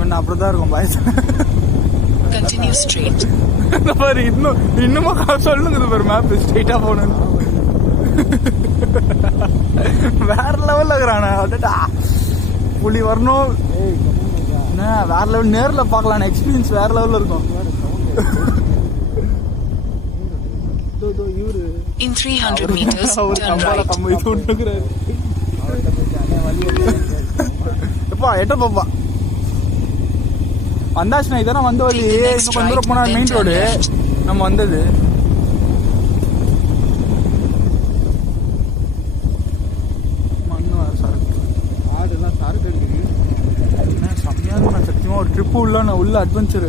முன்ன அப்படிதான் இருக்கும் பாய்ஸ். இந்த பாரு இன்னுமா சொல்லுங்க பாரு மேப் ஸ்ட்ரெயிட்டா போகணும். வேற லெவல்ல இருக்கிறானே வந்துட்டா புலி வரணும். வேற லெவல் நேர்ல பாக்கலாம். எக்ஸ்பீரியன்ஸ் வேற லெவல்ல இருக்கும். In 300 meters, turn right. பாப்பா வந்தாச்சுனா இதான வந்த வழி. இன்னும் கொஞ்சம் தூரம் போனா மெயின் ரோடு நம்ம வந்தது. மண்ணு சரக்கு ஆடுலாம் சரக்கு எடுக்குது. செம்மையா இருக்கும். சத்தியமா ஒரு ட்ரிப்பு உள்ள அட்வென்ச்சர்.